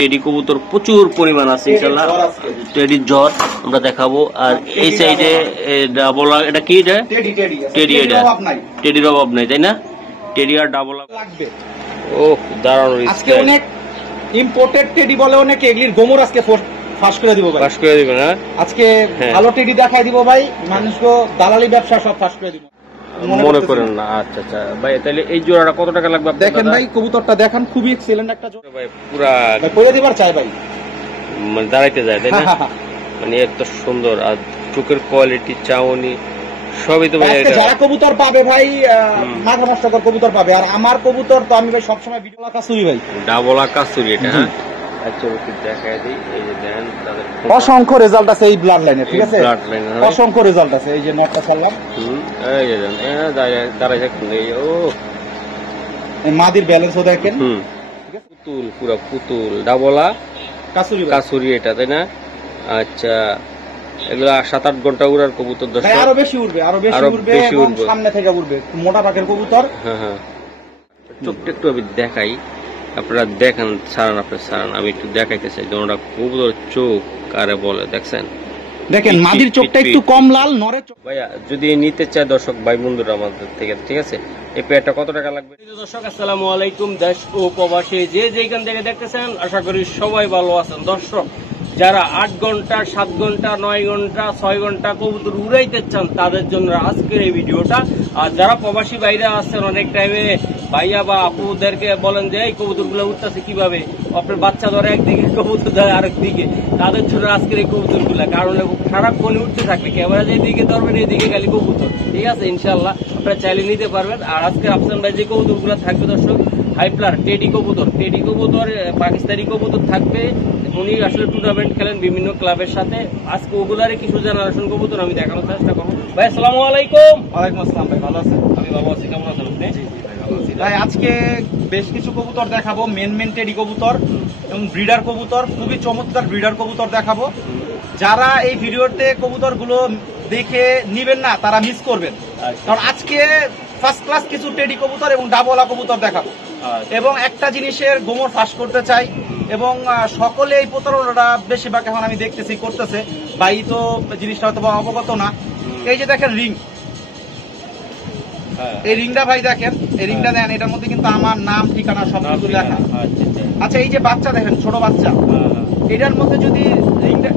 Teddy কবুতর প্রচুর পরিমাণ আছে ইনশাআল্লাহ। টেডির জ্বর আমরা দেখাবো। আর এই সাইডে ডাবল, এটা কি? এটা টেডি, এটা টেডির অভাব নাই, তাই না? টেডি আর ডাবল লাগবে। ও দারুণ। আজকে অনেক ইম্পোর্টেড টেডি বলে অনেক, এগুলির গোমর আজকে ফাঁস করে দিব ভাই। ফাঁস করে দিবে না আজকে? ভালো টেডি দেখাই দিব ভাই, মানুষকে দালালি ব্যবসা সব ফাঁস করে দিব, মনে করেন না। আচ্ছা আচ্ছা ভাই, তাহলে এই জোড়াটা কত টাকা লাগবে? দেখেন ভাই কবুতরটা দেখেন, খুবই এক্সিলেন্ট একটা জোড়া ভাই, পুরা কইরে দিবার চাই ভাই, মানে দাঁড়াইতে যায়, তাই না? মানে এত সুন্দর, আর চোখের কোয়ালিটি, চাউনি সবই তো ভাই। যারা কবুতর পাবে ভাই মাথা নষ্ট করে কবুতর পাবে। আর আমার কবুতর তো আমি ভাই সবসময় বিডলা কাসুরি ভাই, ডাবল কাসুরি এটা। আচ্ছা ওকে দেখাই দেই। এই যে দেন তাদের অসংখ্য রেজাল্ট আছে এই ব্লাড লাইনে, ঠিক আছে? ব্লাড লাইনে অসংখ্য রেজাল্ট আছে। এই যে নটটা ছাড়লাম, এই যে দেন দাঁড়াই থাকুন। এই ও এই মাদির ব্যালেন্সও দেখেন, ঠিক আছে? পুতুল, পুরা পুতুল, ডাবলা কাসুরি কাসুরি এটা, তাই না? আচ্ছা, এগুলা 7-8 ঘন্টা উড়ার কবুতর। আরো বেশি উড়বে, আরো বেশি উড়বে, এবং সামনে থেকে উড়বে, মোটা পাকের কবুতর। হ্যাঁ হ্যাঁ, চোখটা একটু আমি দেখাই, আপনারা দেখেন, ছাড়ান, আপনার ছাড়ান, আমি একটু দেখাইতে চাই। যেমনটা কবুতর চোখ কারে বলে, দেখছেন? দেখেন মাদির চোখটা একটু কম লাল, নরের চোখ। ভাইয়া যদি নিতে চায় দর্শক ভাই বন্ধুরা আমাদের থেকে, ঠিক আছে? এই পেয়ারটা কত টাকা লাগবে? দর্শক আসসালামু আলাইকুম, দেশ ও প্রবাসী যে যেখান থেকে দেখতেছেন, আশা করি সবাই ভালো আছেন। দর্শক যারা 8 ঘন্টা, 7 ঘন্টা, 9 ঘন্টা, 6 ঘন্টা কবুতর উড়াইতে চান, তাদের জন্য আজকের এই ভিডিওটা। আর যারা প্রবাসী বাইরে আসছেন, অনেক টাইমে ভাইয়া বা আপুদেরকে বলেন যে এই কবুতর গুলো উঠতেছে কিভাবে, আপনার বাচ্চা ধরে একদিকে, কবুতর ধরে আরেক দিকে, তাদের জন্য আজকের এই কবুতর গুলা। কারণ সারাক্ষণে উঠতে থাকবে, ক্যামেরা যেদিকে ধরবেন এইদিকে খালি কবুতর, ঠিক আছে? ইনশাল্লাহ আপনারা চাইলে নিতে পারবেন। আর আজকে আফসান ভাই যে কবুতর গুলা থাকবে দর্শক, হাইপ্লার টেডি কবুতর, টেডি কবুতর, পাকিস্তানি কবুতর থাকবে। উনি আসলে টুর্নামেন্ট খেলেন বিভিন্ন ক্লাবের সাথে। আজকে ওগুলারে কিছু জেনারেশন কবুতর আমি দেখানোর চেষ্টা করবো। ভাই আসসালামু আলাইকুম। ওয়ালাইকুম আসসালাম ভাই, ভালো আছেন? আমি ভালো আছি, কেমন আছেন আপনি? ভাই আজকে বেশ কিছু কবুতর দেখাবো, মেন টেডি কবুতর এবং ব্রিডার কবুতর, খুবই চমৎকার ব্রিডার কবুতর দেখাবো। যারা এই ভিডিওতে কবুতর গুলো দেখে নিবেন না, তারা মিস করবেন। কারণ আজকে ফার্স্ট ক্লাস কিছু টেডি কবুতর এবং ডাবলা কবুতর দেখাবো, এবং একটা জিনিসের গোমর ফাঁস করতে চাই। এবং সকলে এই প্রতারণাটা বেশিরভাগ এখন আমি দেখতেছি করতেছে, ভাই তো জিনিসটা হয়তো অবগত না। এই যে দেখেন রিং, এই রিংটা ভাই দেখেন, এই রিংটা দেন, এটার মধ্যে কিন্তু আমার নাম, ঠিকানা সবকিছু লেখা। আচ্ছা এই যে বাচ্চা দেখেন, ছোট বাচ্চা, এটার মধ্যে যদি রিংটা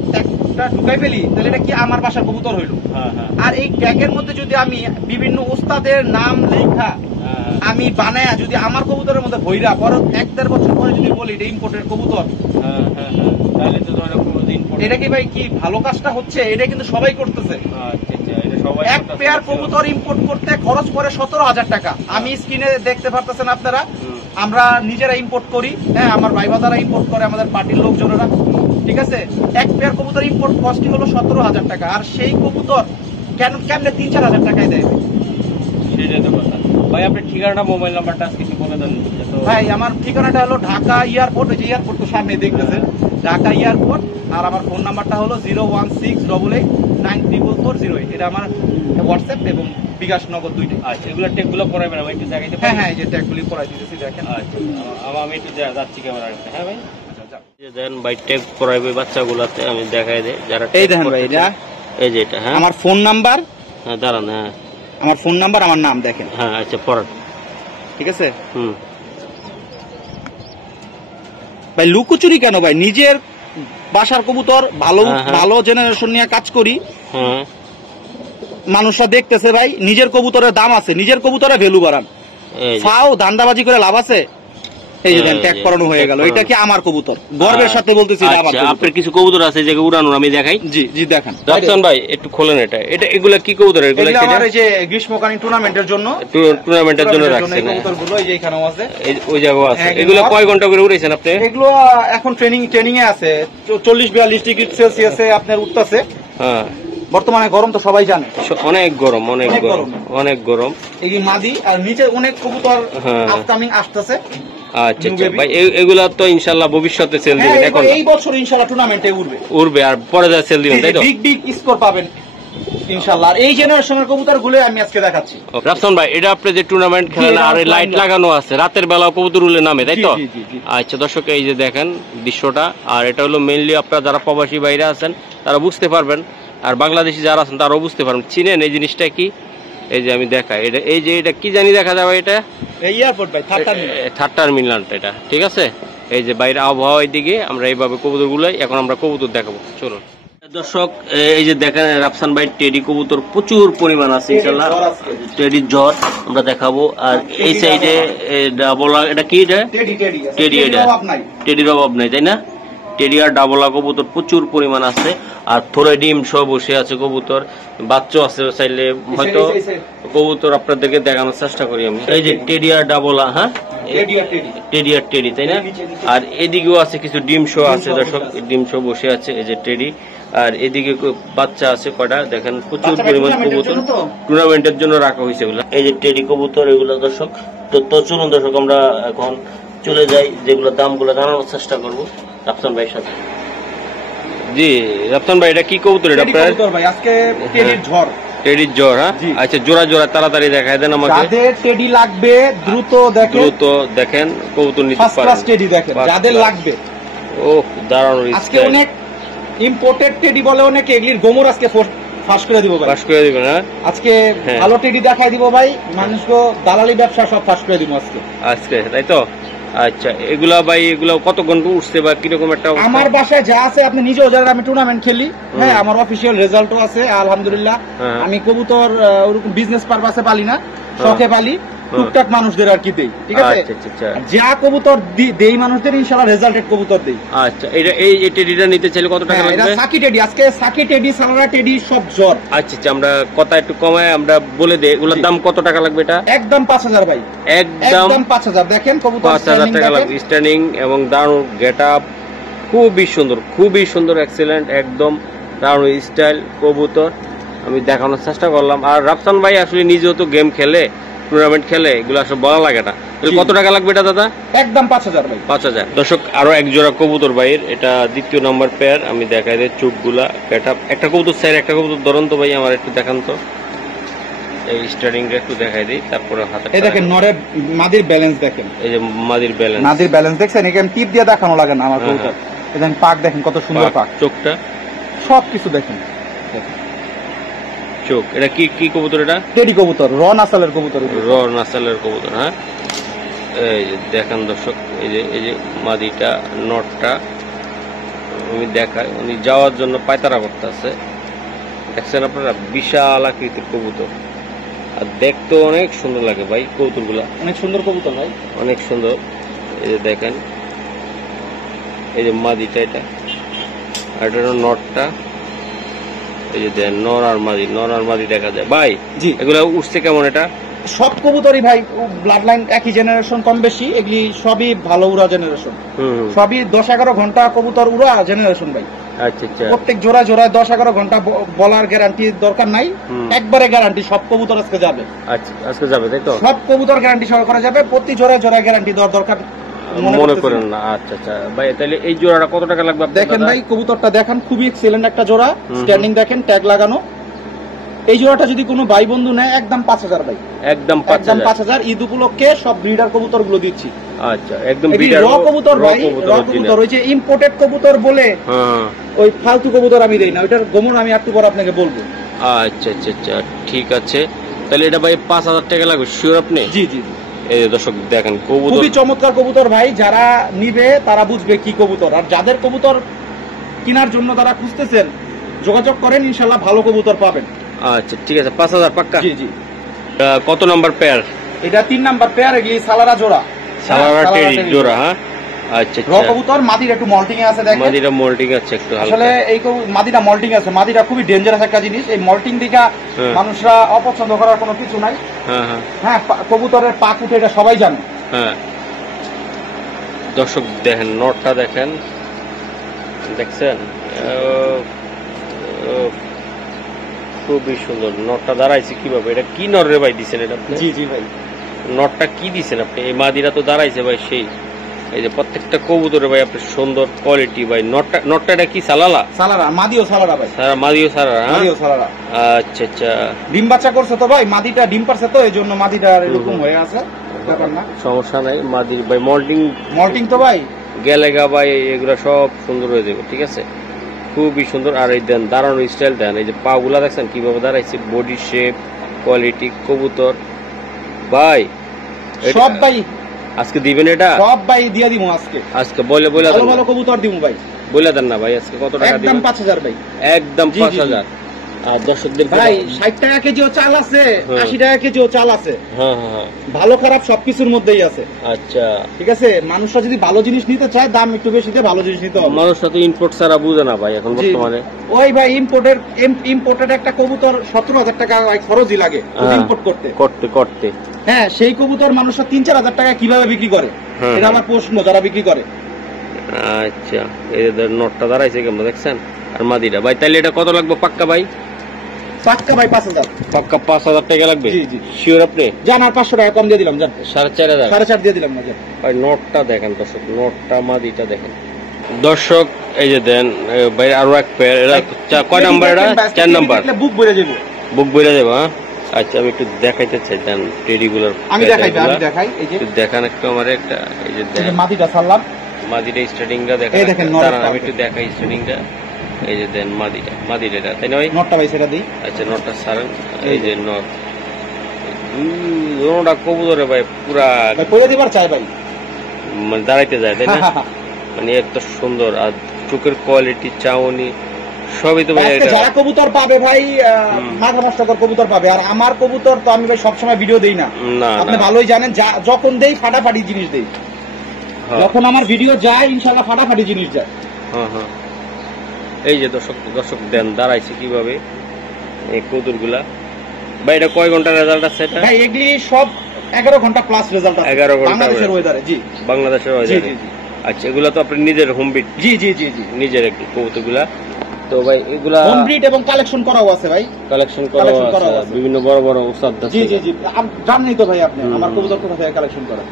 ঢুকাই ফেলি, তাহলে এটা কি আমার বাসার কবুতর হইল? আর এই ট্যাগের মধ্যে যদি আমি বিভিন্ন ওস্তাদের নাম লেখা আমি বানায়া যদি আমার কবুতরের মধ্যে ভৈরা পর 1-1.5 বছর পরে যদি বলি এটা ইম্পোর্টেড কবুতর, এটা কি ভাই কি ভালো কাজটা হচ্ছে? এটা কিন্তু সবাই করতেছে। এক পেয়ার কবুতর ইম্পোর্ট করতে খরচ পড়ে 17,000 টাকা। আমি স্ক্রিনে দেখতে পারতেছেন আপনারা, আমরা নিজেরা ইম্পোর্ট করি। হ্যাঁ, আমার ভাই বাদারা ইম্পোর্ট করে, আমাদের পার্টির লোকজনেরা, ঠিক আছে? এক পেয়ার কবুতর ইম্পোর্ট কস্টিং হলো 17,000 টাকা। আর সেই কবুতর কেমনে 3-4 হাজার টাকায় দেয়? সেটাই তো কথা ভাই। আপনার ঠিকানাটা, মোবাইল নাম্বারটা আজকে কি বলে দেন ভাই? আমার ঠিকানাটা হলো ঢাকা এয়ারপোর্ট, ওই যে এয়ারপোর্ট তো সামনে দেখতেছেন, ঢাকা এয়ারপোর্ট। আর আমার ফোন নাম্বারটা হলো 01688934408। এটা আমার হোয়াটসঅ্যাপ এবং বিকাশ নগদ দুইটাই। আচ্ছা, এগুলো ট্যাগগুলো পড়াবেন আমি একটু দেখাইতে? হ্যাঁ হ্যাঁ, এই যে ট্যাগগুলি পড়াই দিতেছি দেখেন। আচ্ছা, আমি একটু যাচ্ছি ক্যামেরা। হ্যাঁ ভাই, দেন ভাই ট্যাগ পড়াইবে বাচ্চাগুলাতে, আমি দেখাই দেই যারা। এই দেখেন ভাই, এটা এই যে এটা, হ্যাঁ আমার ফোন নাম্বার। হ্যাঁ দাঁড়ান, হ্যাঁ আমার ফোন নাম্বার, আমার নাম দেখেন। হ্যাঁ আচ্ছা, পড়ান, ঠিক আছে? ভাই লুকোচুরি কেন ভাই? নিজের বাসার কবুতর, ভালো ভালো জেনারেশন নিয়ে কাজ করি, মানুষরা দেখতেছে ভাই। নিজের কবুতরের দাম আছে, নিজের কবুতরের ভ্যালু বাড়ান। ফাও ধান্দাবাজি করে লাভ আছে? এই যে ট্যাগ করানো হয়ে গেল, এটা কি আমার কবুতর? গর্বের সাথে বলতেছি। আপনার কিছু কবুতর আছে যে উড়ানোর, আমি দেখাই। জি জি দেখেন ভাই, একটু খোলেন এটা। এগুলা কি কবুতর? এগুলা আমার এই যে গ্রীষ্মকালীন টুর্নামেন্টের জন্য রাখছেন কবুতরগুলো, এই যে এখানেও আছে, ওই জায়গাও আছে। এগুলো কয় ঘন্টা করে উড়াইছেন আপনি? এগুলো এখন ট্রেনিং এ আছে, 40-42 ডিগ্রি সেলসিয়াসে আপনার উঠতেছে। হ্যাঁ, বর্তমানে গরম তো সবাই জানে, অনেক গরম, অনেক গরম, অনেক গরম। এই মাদি আর নিচে অনেক কবুতর আপকামিং আসতেছে। আচ্ছা আচ্ছা ভাই, এগুলা তো ইনশাআল্লাহ ভবিষ্যতে সেল দিবেন? এখন এই বছর ইনশাআল্লাহ টুর্নামেন্টে উঠবে। আর পরে যা সেল দিবেন, তাই তো? বিগ স্কোর পাবেন ইনশাআল্লাহ। আর এই জেনারেশনের কবুতর গুলো আমি আজকে দেখাচ্ছি। রাফসান ভাই, এটা আপনি যে টুর্নামেন্ট খেলেন আর লাইট লাগানো আছে, রাতের বেলা কবুতর উড়ে নামে, তাই তো? আচ্ছা দর্শক, এই যে দেখেন দৃশ্যটা, আর এটা হলো মেইনলি আপনারা যারা প্রবাসী বাইরে আছেন তারা বুঝতে পারবেন, আর বাংলাদেশি যারা আছেন তারাও বুঝতে পারবেন। চিনেন এই জিনিসটা কি? এই যে আমি দেখাই, এটা এই যে এটা কি জানি দেখা যাবে, এটা এয়ারপোর্ট ভাই, থার্ড টার্মিনাল এটা, ঠিক আছে? এই যে বাইরে আবহাওয়া দিকে আমরা এইভাবে কবুতর গুলাই, এখন আমরা কবুতর দেখাবো, চলুন। দর্শক এই যে দেখেন রাফসান ভাই টেডি কবুতর প্রচুর পরিমাণ আছে ইনশাআল্লাহ, টেডির জ্বর আমরা দেখাবো। আর এই সাইডে ডাবল, এটা কি? এটা টেডি, এটা টেডির অভাব নাই, তাই না? টেডি আর ডাবলা কবুতর প্রচুর পরিমাণ আছে, আর থোড়া ডিম সহ বসে আছে কবুতর, বাচ্চা আছে, চাইলে হয়তো কবুতর আপনাদেরকে দেখানোর চেষ্টা করি আমি। এই যে টেডি আর ডাবলা, হ্যাঁ টেডি আর টেডি, তাই না? আর এদিকেও আছে কিছু ডিম শো আছে দর্শক, ডিম শো বসে আছে, এই যে টেডি। আর এদিকে বাচ্চা আছে কয়টা, দেখেন প্রচুর পরিমাণ কবুতর টুর্নামেন্টের জন্য রাখা হয়েছে এগুলো। এই যে টেডি কবুতর এগুলো দর্শক। তো চলুন দর্শক, আমরা এখন চলে যাই, যেগুলো দামগুলো জানানোর চেষ্টা করবো রাফসান ভাইয়ের সাথে। জি রাফসান ভাই, এটা কি কবুতর? এটা আপনার ভাই আজকে টেডির ঝড়। টেডির জ্বর, হ্যাঁ? আচ্ছা, জোড়া জোড়া তাড়াতাড়ি দেখায় দেন আমাকে। যাদের টেডি লাগবে দ্রুত দেখেন কবুতর নিতে পারেন। ফার্স্ট ক্লাস টেডি দেখেন যাদের লাগবে। ও দারুণ, আজকে অনেক ইম্পোর্টেড টেডি বলে অনেকে, এগুলির গোমর আজকে ফাঁস করে দিব ভাই, ফাঁস করে দিবেন। হ্যাঁ আজকে ভালো টেডি দেখাই দিব ভাই, মানুষকে দালালি ব্যবসা সব ফাঁস করে দিব আজকে, তাই তো? আচ্ছা, এগুলা ভাই এগুলো কত ঘন্টা উঠছে বা কিরকম একটা? আমার বাসায় যা আছে আপনি নিজেও জানেন, আমি টুর্নামেন্ট খেলি, হ্যাঁ আমার অফিসিয়াল রেজাল্টও আছে আলহামদুলিল্লাহ। আমি কবুতর ওরকম বিজনেস পারপাসে পালি না, শখে পালি, টুকটাক মানুষদের আর কি দেই, ঠিক আছে? যা কবুতর দেই মানুষদের ইনশাআল্লাহ রেজাল্টেড কবুতর দেই। আচ্ছা, এটা এই টেডিটা নিতে চাইলে কত টাকা লাগবে? এটা সাকি টেডি, আজকে সাকি টেডি, সালারা টেডি সব জ্বর। আচ্ছা, আমরা কথা একটু কমায় আমরা বলে দেই, এগুলোর দাম কত টাকা লাগবে? এটা একদম 5000 ভাই, একদম 5000। দেখেন কবুতর 5000 টাকা লাগবে, স্ট্যান্ডিং এবং দারুণ গেটআপ, খুবই সুন্দর, এক্সেলেন্ট, একদম দারুণ স্টাইল কবুতর আমি দেখানোর চেষ্টা করলাম। আর রাফসান ভাই আসলে নিজেও তো গেম খেলে, টুর্নামেন্ট খেলে, এগুলো আসলে বলা লাগে না। কত টাকা লাগবে এটা দাদা? একদম 5000 ভাই, 5000। দর্শক, আরো এক জোড়া কবুতর ভাইয়ের, এটা দ্বিতীয় নাম্বার পেয়ার, আমি দেখাই দিই চোখগুলা, গেটআপ। একটা কবুতর স্যার, একটা কবুতর ধরুন তো ভাই, আমার একটু দেখান তো, এই স্টার্টিংটা একটু দেখাই দিই, তারপরে হাতে। এই দেখেন নরের মাদির ব্যালেন্স দেখেন, এই যে মাদির ব্যালেন্স দেখছেন, এখানে টিপ দিয়ে দেখানো লাগে না আমার কবুতর। দেখেন পাক দেখেন কত সুন্দর পাক, চোখটা, সবকিছু দেখেন। চোখ, এটা কি কবুতর? এটা টেডি কবুতর, র নাসালের কবুতর, হ্যাঁ। এই যে দেখেন দর্শক, এই যে মাদিটা, নটটা আমি দেখাই, উনি যাওয়ার জন্য পায়তারা করতে আছে, দেখছেন আপনারা? বিশাল আকৃতির কবুতর, আর দেখতে অনেক সুন্দর লাগে ভাই কবুতর গুলা, অনেক সুন্দর কবুতর ভাই, অনেক সুন্দর। এই যে দেখেন, এই যে মাদিটা, এটা আর এটা নটটা, এই যে দেন নর আর মাদি দেখা যায় ভাই। জি, এগুলা উঠছে কেমন? এটা সব কবুতরই ভাই ব্লাড লাইন একই জেনারেশন, কম বেশি, এগুলি সবই ভালো উড়া জেনারেশন, সবই 10-11 ঘন্টা কবুতর উড়া জেনারেশন ভাই। আচ্ছা, প্রত্যেক জোড়ায় 10-11 ঘন্টা বলার গ্যারান্টি দরকার নাই, একবারে গ্যারান্টি, সব কবুতর আজকে যাবে। আচ্ছা, আজকে যাবে, তাই তো? সব কবুতর গ্যারান্টি সহকারে যাবে, প্রতি জোড়ায় গ্যারান্টি দেওয়ার দরকার মনে করেন না। আচ্ছা ভাই, তাহলে এই জোড়াটা কত টাকা লাগবে? দেখেন ভাই কবুতরটা দেখেন, খুবই এক্সিলেন্ট একটা জোড়া, স্ট্যান্ডিং দেখেন, ট্যাগ লাগানো। এই জোড়াটা যদি কোনো ভাই বন্ধু নেয় একদম 5000 ভাই, একদম 5000। ঈদ উপলক্ষে সব ব্রিডার কবুতর গুলো দিচ্ছি। আচ্ছা, একদম ব্রিডার র কবুতর ভাই, র কবুতর, ওই যে ইম্পোর্টেড কবুতর বলে ওই ফালতু কবুতর আমি দেই না, ওইটার গোমর আমি একটু পর আপনাকে বলবো। আচ্ছা, ঠিক আছে, তাহলে এটা ভাই 5000 টাকা লাগবে শিওর আপনি? জি। এই দর্শক দেখেন কবুতর, খুবই চমৎকার কবুতর ভাই, যারা নিবে তারা বুঝবে কি কবুতর। আর যাদের কবুতর কেনার জন্য তারা খুঁজতেছেন, যোগাযোগ করেন, ইনশাল্লাহ ভালো কবুতর পাবেন। আচ্ছা, ঠিক আছে, 5000 পাক্কা? জি। কত নাম্বার পেয়ার? এটা 3 নাম্বার পেয়ার, এগুলি সালারা জোড়া, সালারা টেডি জোড়া, হ্যাঁ। আচ্ছা, র কবুতর, মাদির একটু মল্টিং এ আছে, দেখেন মাদিরা মল্টিং আছে একটু হালকা। আসলে এই মাদিরা মল্টিং আছে, মাদিরা খুবই ডেঞ্জারাস একটা জিনিস, এই মল্টিং দিকা মানুষরা অপছন্দ করার কোনো কিছু নাই। হ্যাঁ, কবুতরের পাক উঠে, এটা সবাই জানে। হ্যাঁ, দর্শক দেখেন নটটা, দেখেন, দেখছেন খুবই সুন্দর নটটা দাঁড়াইছে কিভাবে? এটা কি নর রে ভাই দিছেন এটা আপনি? জি ভাই, নটটা কি দিছেন আপনি? এই মাদিরা তো দাঁড়াইছে ভাই সেই এই যে প্রত্যেকটা কবুতরে ভাই আপনার সুন্দর কোয়ালিটি ভাই। নটটা এটা কি সালালা? সালারা, মাদিও সালারা ভাই। সারা মাদিও সারা, হ্যাঁ মাদিও সালারা। আচ্ছা আচ্ছা, ডিম বাচ্চা করছে তো ভাই, মাদিটা ডিম পারছে তো এই জন্য মাদিটা এরকম হয়ে আছে, ব্যাপার না, সমস্যা নাই। মাদির ভাই মল্টিং তো ভাই গেলেগা ভাই এগুলো সব সুন্দর হয়ে যাবে, ঠিক আছে, খুবই সুন্দর। আর এই দেন দাঁড়ানোর স্টাইল দেন, এই যে পা গুলা দেখছেন কিভাবে দাঁড়াইছে, বডি শেপ, কোয়ালিটি কবুতর ভাই সব ভাই আজকে দিবেন এটা? সব ভাই দিয়ে দিমু আজকে। আজকে বলে ভালো ভালো কবুতর দিমু ভাই, বলে দেন না ভাই আজকে কত টাকা একদম দিবেন? 5000 ভাই, একদম 5000। আর দর্শকদের ভাই 60 টাকা কেজিও চাল আছে, 80 টাকা কেজিও চাল আছে, হ্যাঁ হ্যাঁ, ভালো খারাপ সবকিছুর মধ্যেই আছে। আচ্ছা ঠিক আছে, মানুষরা যদি ভালো জিনিস নিতে চায় দাম একটু বেশি দিয়ে ভালো জিনিস নিতে হবে। মানুষ সাথে ইম্পোর্ট ছাড়া বুঝে না ভাই এখন বর্তমানে। ওই ভাই ইম্পোর্টেড একটা কবুতর 17,000 টাকা খরচই লাগে ইম্পোর্ট করতে। হ্যাঁ, সেই কবুতর মানুষরা 3-4 হাজার টাকা কিভাবে বিক্রি করে, এটা আমার প্রশ্ন যারা বিক্রি করে। আচ্ছা, এই যে নোটটা দাঁড়াইছে কেমন দেখছেন? আর মাদিটা ভাই তাইলে এটা কত লাগবে পাক্কা ভাই? পাক্কা ভাই 5000, পাক্কা 5000 টাকা লাগবে? জি জি শিওর আপনি? জান আর 500 টাকা কম দিয়ে দিলাম, জান 4500, 4.5 দিয়ে দিলাম না জান। ভাই নোটটা দেখেন দর্শক, নোটটা মাদিটা দেখেন দর্শক, এই যে দেন ভাই আরো এক পেয়ার। এটা কয় নাম্বার? এটা 4 নাম্বার। বুক ভরে যাবে, বুক বইরা যাবো, হ্যাঁ। আচ্ছা আমি একটু দেখাইতে চাই দেন টেডি গুলার, আমি দেখাই এই যে দেখান একটু আমার একটা, এই যে এই যে মাদিটা সারলাম, মাদিটা স্টার্টিংটা দেখেন, এই দেখেন আমি একটু দেখাই স্টার্টিংটা। এই যে দেন মাদিটা তাই না ভাই? নটটা ভাই সেটা দিই। আচ্ছা নটটা সারেন, এই যে নট দুটোটা কবুতরে ভাই পুরা ভাই পয়সা দিবার চাই ভাই, মানে দাঁড়াইতে যায় তাই না? মানে এত সুন্দর, আর চোখের কোয়ালিটি, চাউনি সবই তো ভাই। যারা কবুতর পাবে ভাই মাথা নষ্ট করে কবুতর পাবে। আর আমার কবুতর তো আমি ভাই সবসময় ভিডিও দেই না, আপনি ভালোই জানেন, যখন দেই ফাটাফাটি জিনিস দেই, যখন আমার ভিডিও যায় ইনশাআল্লাহ ফাটাফাটি জিনিস যায়। হ্যাঁ হ্যাঁ, এই যে দর্শক দেন দাঁড়াইছে কিভাবে এই কবুতর গুলা ভাই। এটা কয় ঘন্টা রেজাল্ট আছে এটা ভাই? এগুলি সব 11 ঘন্টা প্লাস রেজাল্ট আছে 11 ঘন্টা বাংলাদেশের ওয়েদারে। জি বাংলাদেশের ওয়েদারে। আচ্ছা এগুলা তো আপনি নিজের হোম ব্রিড? জি জি জি জি নিজের কবুতর গুলা তো ভাই এগুলা হোম ব্রিড এবং কালেকশন করাও আছে ভাই, কালেকশন করা আছে বিভিন্ন বড় বড় ওস্তাদ আছে। জি জি জি জানেনই তো ভাই আপনি আমার কবুতর কোথা থেকে কালেকশন করা,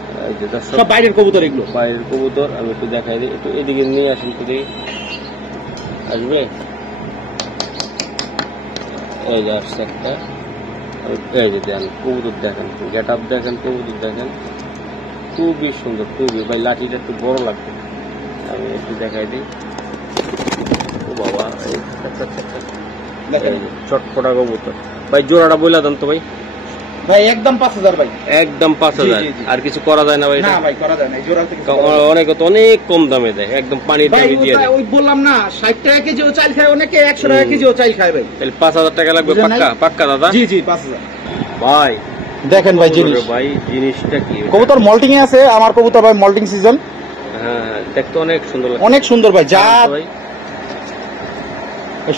সব বাইরের কবুতর, এগুলো বাইরের কবুতর। আমি একটু দেখাই দিই, একটু এদিকে নিয়ে আসেন তো দেখি, আসবে? এই যে আসছে একটা, এই যে দেন কবুতর দেখেন, গেট আপ দেখেন, কবুতর দেখেন, খুবই সুন্দর, খুবই ভাই। লাঠিটা একটু বড় লাগবে, আমি একটু দেখাই দিই। ও বাবা, চটপটা কবুতর ভাই। জোড়াটা বইলা দেন তো ভাই। ভাই একদম 5000 ভাই, একদম 5000। আর কিছু করা যায় না ভাই? না ভাই করা যায় না, এই জোড়া থেকে অনেকে তো অনেক কম দামে দেয়, একদম পানির দামে দিয়ে দেয়। ওই বললাম না 60 টাকা কেজিও চাল খায় অনেকে, 100 টাকা কেজিও চাল খায় ভাই। তাহলে 5000 টাকা লাগবে পাক্কা? পাক্কা দাদা? জি জি 5000 ভাই। দেখেন ভাই জিনিস, ভাই জিনিসটা কি? কবুতর মল্টিং এ আছে আমার কবুতর ভাই, মল্টিং সিজন। হ্যাঁ দেখতে অনেক সুন্দর লাগে, অনেক সুন্দর ভাই। যা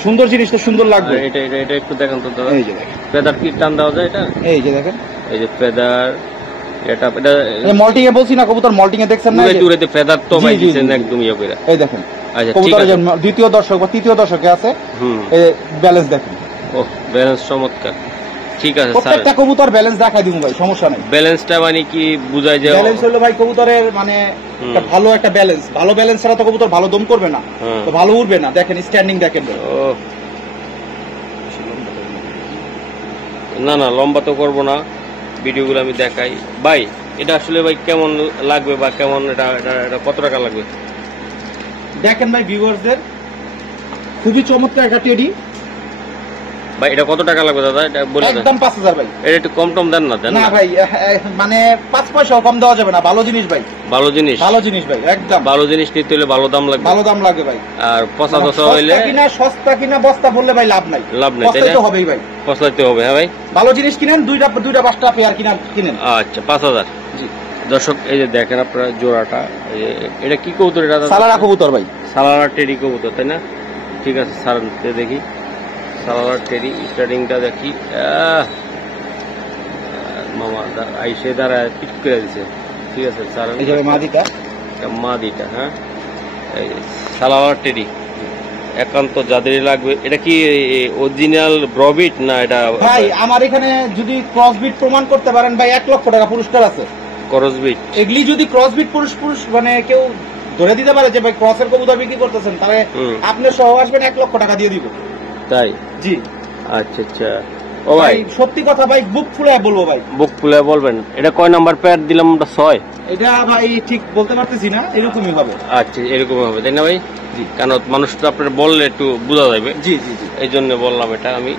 সুন্দর জিনিস তো সুন্দর লাগবে। এটা একটু দেখেন তো দাদা, এই যে দেখেন ফেদার কি টান দেওয়া যায় এটা? এই যে দেখেন, এই যে ফেদার, এটা মল্টিং এ বলছি না, কবুতর মল্টিং এ দেখছেন না, দূরেতে ফেদার তো ভাই দিবেন একদম ইয়া করে। এই দেখেন আচ্ছা কবুতরের জন্য দ্বিতীয় দর্শক বা তৃতীয় দর্শকে আছে, এই ব্যালেন্স দেখেন। ও ব্যালেন্স চমৎকার, ঠিক আছে স্যার। প্রত্যেকটা কবুতর ব্যালেন্স দেখাই দিব ভাই, সমস্যা নাই। ব্যালেন্সটা মানে কি বুঝায়? যে ব্যালেন্স হলো ভাই কবুতরের মানে একটা ভালো একটা ব্যালেন্স, ভালো ব্যালেন্স ছাড়া তো কবুতর ভালো দম করবে না, তো ভালো উড়বে না। দেখেন স্ট্যান্ডিং দেখেন। না না লম্বা তো করবো না, ভিডিওগুলো আমি দেখাই ভাই। এটা আসলে ভাই কেমন লাগবে বা কেমন, এটা কত টাকা লাগবে? দেখেন ভাই ভিউয়ারদের খুবই চমৎকার একটা টেডি ভাই। এটা কত টাকা লাগবে দাদা? এটা বলে দেন। একদম 5000 ভাই। এটা একটু কম টম দেন না? দেন না ভাই, মানে 5 পয়সাও কম দেওয়া যাবে না। ভালো জিনিস ভাই, ভালো জিনিস, ভালো জিনিস ভাই, একদম ভালো জিনিস নিতে হলে ভালো দাম লাগবে, ভালো দাম লাগবে ভাই। আর পচা দশা হইলে সস্তা কিনা বস্তা বললে ভাই লাভ নাই, লাভ নাই, তাই তো হবেই ভাই, পচাইতে হবে। হ্যাঁ ভাই, ভালো জিনিস কিনেন, দুইটা 5টা পেয়ার কিনেন। আচ্ছা 5000। জি দর্শক এই যে দেখেন আপনারা জোড়াটা, এটা কি কবুতর? এটা সালারা কবুতর ভাই, সালারা টেডি কবুতর তাই না? ঠিক আছে সারাতে দেখি, সালারা টেডি স্টার্টিংটা দেখি। মামা আইসে দাঁড়ায় পিট করে দিছে, ঠিক আছে স্যার। মাদিটা, হ্যাঁ এই সালারা টেডি একান্ত যাদের লাগবে। এটা কি অরিজিনাল ব্রবিট না? এটা ভাই আমার এখানে যদি ক্রসবিট প্রমাণ করতে পারেন ভাই 1 লক্ষ টাকা পুরস্কার আছে। ক্রসবিট। এগুলি যদি ক্রসবিট পুরুষ মানে কেউ ধরে দিতে পারে যে ভাই ক্রসের কবুতর বিক্রি করতেছেন, তাহলে আপনি সহ আসবেন 1 লক্ষ টাকা দিয়ে দিব। তাই? জি। আচ্ছা আচ্ছা। ও ভাই সত্যি কথা ভাই, বুক ফুলে বলবো ভাই। বুক ফুলে বলবেন। এটা কয় নাম্বার পেয়ার দিলাম আমরা? 6। এটা ভাই ঠিক বলতে পারতেছি না, এরকমই হবে। আচ্ছা এরকমই হবে তাই না ভাই? জি। কারণ মানুষ তো আপনার বললে একটু বোঝা যাবে। জি জি জি। এই জন্য বললাম এটা আমি।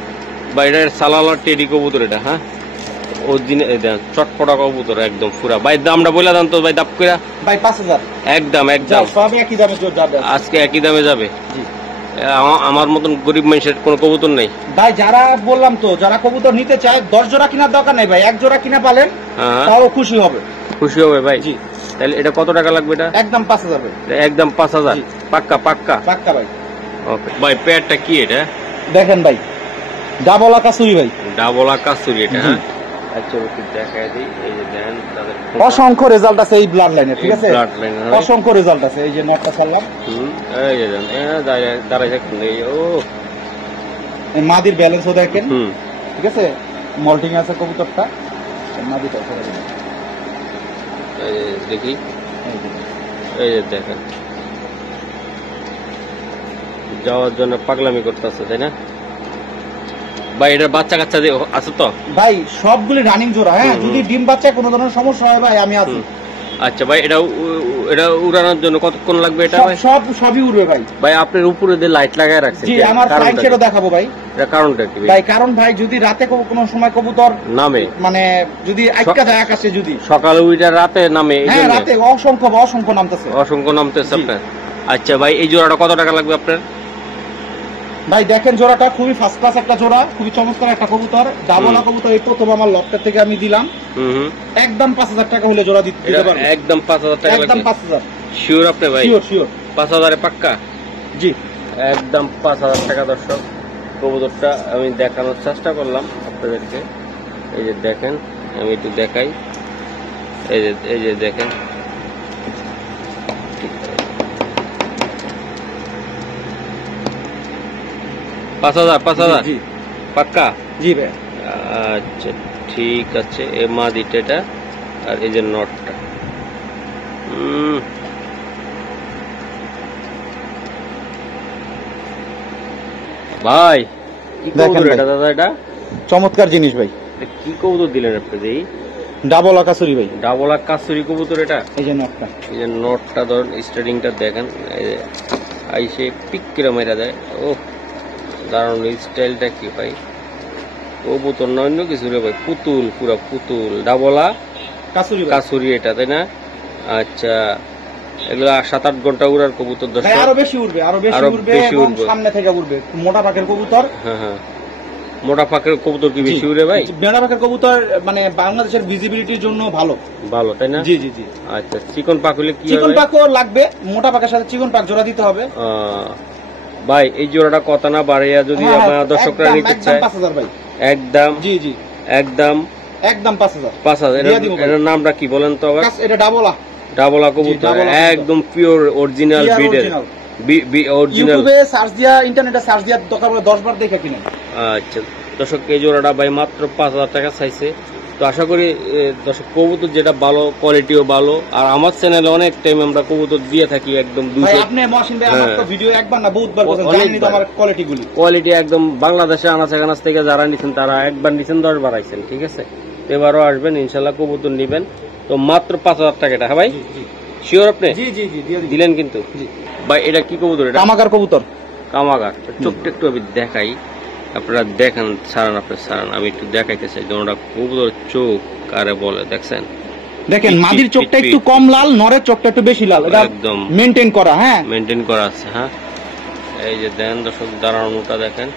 ভাই এটা সালালা টেডি কবুতর এটা। হ্যাঁ ও দিনে চটপটা কবুতর একদম পুরা। ভাই দামটা বলে দেন তো ভাই, দাপ কইরা। ভাই 5000 একদম একদম সব একই দামে যাবে আজকে, একই দামে যাবে। জি। আমার মতন গরিব মানুষের কোনো কবুতর নেই ভাই। যারা বললাম তো, যারা কবুতর নিতে চায় 10 জোড়া কেনার দরকার নেই ভাই, 1 জোড়া কিনা পালেন তাও খুশি হবে। খুশি হবে ভাই। জি। তাহলে এটা কত টাকা লাগবে? এটা একদম 5000 ভাই। একদম 5000 পাক্কা পাক্কা পাক্কা ভাই। ওকে ভাই। পেয়ারটা কি এটা? দেখেন ভাই, ডাবল আকাশুরি ভাই। ডাবল আকাশুরি এটা। হ্যাঁ আচ্ছা ওকে দেখাই দিই। এই যে দেন তাদের অসংখ্য রেজাল্ট আছে এই ব্লাড লাইনে, ঠিক আছে? ব্লাড লাইন অসংখ্য রেজাল্ট আছে। এই যে নটটা ছাড়লাম। এই যে দেন দাঁড়াই দেখুন। এই ও মাদির ব্যালেন্সও দেখেন, ঠিক আছে? মল্টিং আছে কবুতরটা। মাদিটা দেখি। এই যে দেখেন যাওয়ার জন্য পাগলামি করতেছে তাই না ভাই? এটার বাচ্চা কাচ্চা আছে তো ভাই? সবগুলি রানিং জোড়া। হ্যাঁ, যদি ডিম বাচ্চা কোনো ধরনের সমস্যা হয় ভাই আমি আছি। আচ্ছা ভাই, এটা উড়ানোর জন্য কতক্ষণ লাগবে? এটা ভাই সবই উড়বে ভাই। ভাই আপনার উপরে দিয়ে লাইট লাগায় রাখছেন? জি, আমার ফ্লাইং শেডও দেখাবো ভাই। এটা কারণটা কি ভাই? কারণ ভাই যদি রাতে কোনো সময় কবুতর নামে, মানে যদি আটকা যায় আকাশে, যদি সকালে উইটা রাতে নামে। হ্যাঁ, রাতে অসংখ্য নামতেছে। অসংখ্য নামতেছে আপনার। আচ্ছা ভাই, এই জোড়াটা কত টাকা লাগবে আপনার? ভাই দেখেন, জোড়াটা খুবই ফার্স্ট ক্লাস একটা জোড়া, খুবই চমৎকার একটা কবুতর। ডাবলা কবুতর এই প্রথম আমার লফটের থেকে আমি দিলাম। একদম 5000 টাকা হলে জোড়া দিতে পারবো। একদম 5000 টাকা? একদম 5000 শিওর আপনি ভাই? শিওর 5000 এ পাক্কা? জি একদম 5000 টাকা। দর্শক কবুতরটা আমি দেখানোর চেষ্টা করলাম আপনাদেরকে। এই যে দেখেন, আমি একটু দেখাই। এই যে দেখেন, 5000 জি পাক্কা? জি ভাই। আচ্ছা ঠিক আছে। এ মাদিটা এটা, আর এই যে নটটা। ভাই কি কবুতর এটা দাদা? এটা চমৎকার জিনিস ভাই। কি কবুতর দিলেন আপনি? এই ডাবল আকাশুরি ভাই। ডাবল আকাশুরি কবুতর এটা। এই যে নটটা, এই যে নটটা ধরুন, স্টার্টিংটা দেখেন। আইসে পিক করে মেরা যায়। ও দারুণ স্টাইলটা কি ভাই! কবুতর না অন্য কিছু রে ভাই, পুতুল, পুরা পুতুল। ডাবলা কাসুরি এটা তাই না? আচ্ছা, এগুলা 7-8 ঘন্টা উড়ার কবুতর। দর্শক আরো বেশি উড়বে, সামনে থেকে উড়বে। মোটা পাখের কবুতর। হ্যাঁ, মোটা পাখের কবুতর কি বেশি উড়ে ভাই? মোটা পাখের কবুতর মানে বাংলাদেশের ভিজিবিলিটির জন্য ভালো তাই না? জি জি জি। আচ্ছা, চিকন পাখ হলে কি? চিকন পাখও লাগবে, মোটা পাখের সাথে চিকন পাখ জোড়া দিতে হবে। ভাই এই জোড়াটা কত না বাড়িয়া যদি আমার দর্শকরা নিতে চায়? 5000 ভাই। একদম? জি জি একদম 5000। এটার নামটা কি বলেন তো আবার? এটা ডাবলা কবুতর, একদম পিওর অরিজিনাল ব্রিডের। ইউটিউবে সার্চ দিয়া, ইন্টারনেটে সার্চ দিয়া দরকার পড়লে 10 বার দেখে কিনেন। আচ্ছা দর্শক, এই জোড়াটা ভাই মাত্র 5000 টাকা চাইছে। তো আশা করি দর্শক কবুতর যেটা ভালো, কোয়ালিটিও ভালো। আর আমার চ্যানেলে অনেক টাইম আমরা কবুতর দিয়ে থাকি একদম। আপনি মহসিন ভাই আমার তো ভিডিও একবার না বহুতবার বলেছেন, জানেন তো আমার কোয়ালিটি একদম। বাংলাদেশে আনাচে কানাচ থেকে যারা নিছেন তারা একবার নিছেন, 10 বার আইছেন, ঠিক আছে? এবারও আসবেন ইনশাল্লাহ, কবুতর নিবেন। তো মাত্র 5000 টাকা এটা। হ্যাঁ ভাই, শিওর আপনি? জি জি জি দিলেন কিন্তু। ভাই এটা কি কবুতর? এটা কামাগার কবুতর। কামাগার। চোখটা একটু আমি দেখাই, আপনারা দেখেন। ছাড়ান, আপনি ছাড়ান, আমি একটু দেখাইতে চাই। যেমনটা কবুতর চোখ কারে বলে, দেখছেন? দেখেন মাদির চোখটা একটু কম লাল, নরের চোখটা একটু বেশি লাল। এটা একদম মেইনটেইন করা। হ্যাঁ, মেইনটেইন করা আছে। হ্যাঁ, এই যে দেন দর্শক, দাঁড়ানোটা দেখেন।